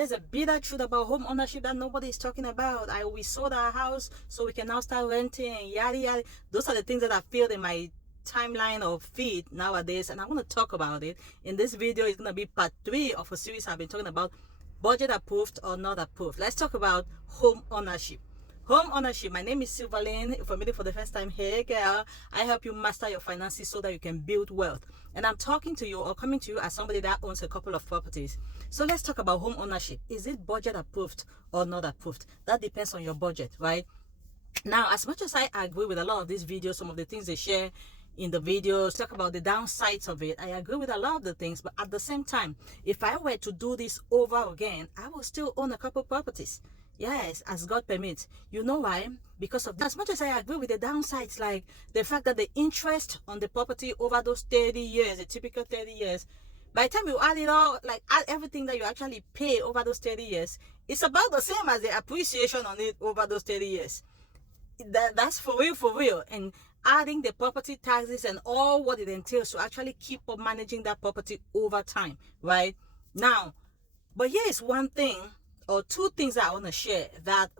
There's a bitter truth about home ownership that nobody is talking about. We sold our house so we can now start renting and yada yada. Those are the things that I feel in my timeline of feed nowadays, and I want to talk about it. In this video, it's going to be part 3 of a series I've been talking about, budget approved or not approved. Let's talk about home ownership. Home ownership. My name is Silverlyn. If you're meeting for the first time, hey girl, I help you master your finances so that you can build wealth. And I'm talking to you or coming to you as somebody that owns a couple of properties. So let's talk about home ownership. Is it budget approved or not approved? That depends on your budget, right? Now, as much as I agree with a lot of these videos, some of the things they share in the videos, talk about the downsides of it, I agree with a lot of the things. But at the same time, if I were to do this over again, I will still own a couple properties. Yes, as God permits. You know why? Because of as much as I agree with the downsides, like the fact that the interest on the property over those 30 years, the typical 30 years, by the time you add it all, like add everything that you actually pay over those 30 years, it's about the same as the appreciation on it over those 30 years. That's for real. And adding the property taxes and all what it entails to actually keep up managing that property over time, right? Now, but here is one thing or two things I want to share that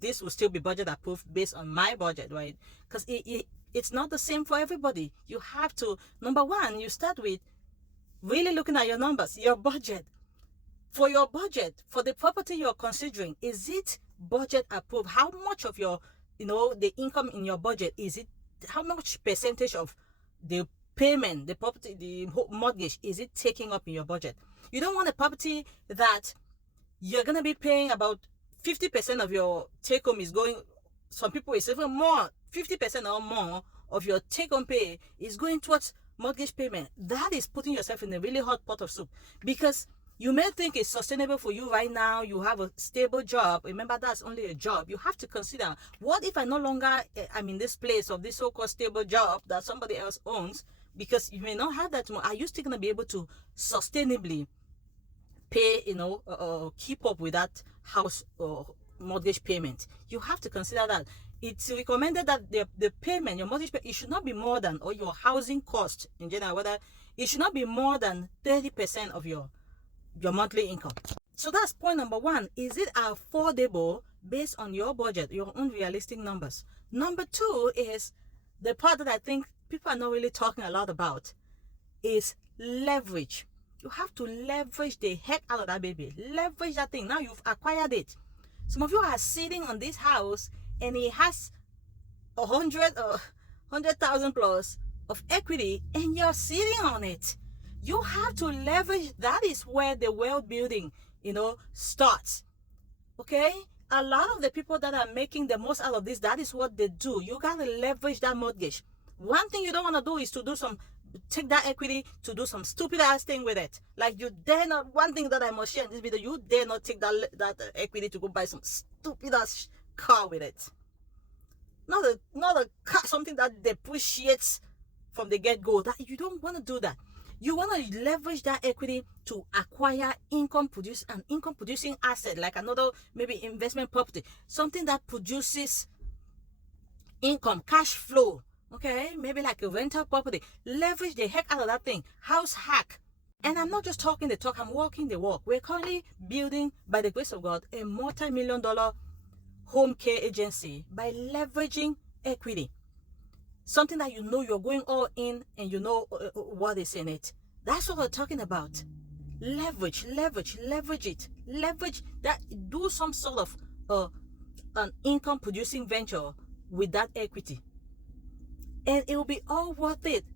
this will still be budget approved based on my budget, right? Because it's not the same for everybody. You have to, number one, you start with really looking at your numbers, your budget. For your budget, for the property you're considering, is it budget approved? How much of your, the income in your budget, is it, how much percentage of the payment, the property, the mortgage, is it taking up in your budget? You don't want a property that you're going to be paying about 50% of your take home is going, some people it's even more, 50% or more of your take home pay is going towards mortgage payment. That is putting yourself in a really hot pot of soup, because you may think it's sustainable for you right now. You have a stable job. Remember, that's only a job. You have to consider, what if I no longer am in this place of this so-called stable job that somebody else owns? Because you may not have that tomorrow. Are you still going to be able to sustainably pay, keep up with that house or mortgage payment? You have to consider that. It's recommended that the payment, your mortgage payment, it should not be more than, or your housing cost in general, whether it should not be more than 30% of your monthly income. So that's point number one. Is it affordable based on your budget, your own realistic numbers? Number two is the part that I think people are not really talking a lot about, is leverage. You have to leverage the heck out of that baby. Leverage that thing. Now you've acquired it. Some of you are sitting on this house and it has 100,000 plus of equity, and you're sitting on it. You have to leverage. That is where the wealth building, starts. Okay? A lot of the people that are making the most out of this, that is what they do. You got to leverage that mortgage. One thing you don't want to do is to take that equity to do some stupid ass thing with it. Like, you dare not, one thing that I must share in this video, you dare not take that equity to go buy some stupid ass car with it. Not a car, something that depreciates from the get-go. That you don't want to do that. You want to leverage that equity to acquire income producing asset, like another maybe investment property, something that produces income, cash flow. Okay, maybe like a rental property. Leverage the heck out of that thing. House hack. And I'm not just talking the talk, I'm walking the walk. We're currently building, by the grace of God, a multi-million-dollar home care agency by leveraging equity. Something that you're going all in, and what is in it. That's what we're talking about. Leverage it. Leverage that. Do some sort of an income producing venture with that equity, and it will be all worth it.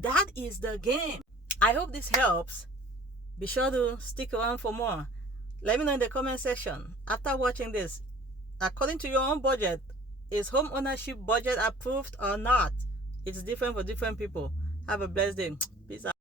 That is the game. I hope this helps. Be sure to stick around for more. Let me know in the comment section after watching this, according to your own budget, is home ownership budget approved or not? It's different for different people. Have a blessed day. Peace out.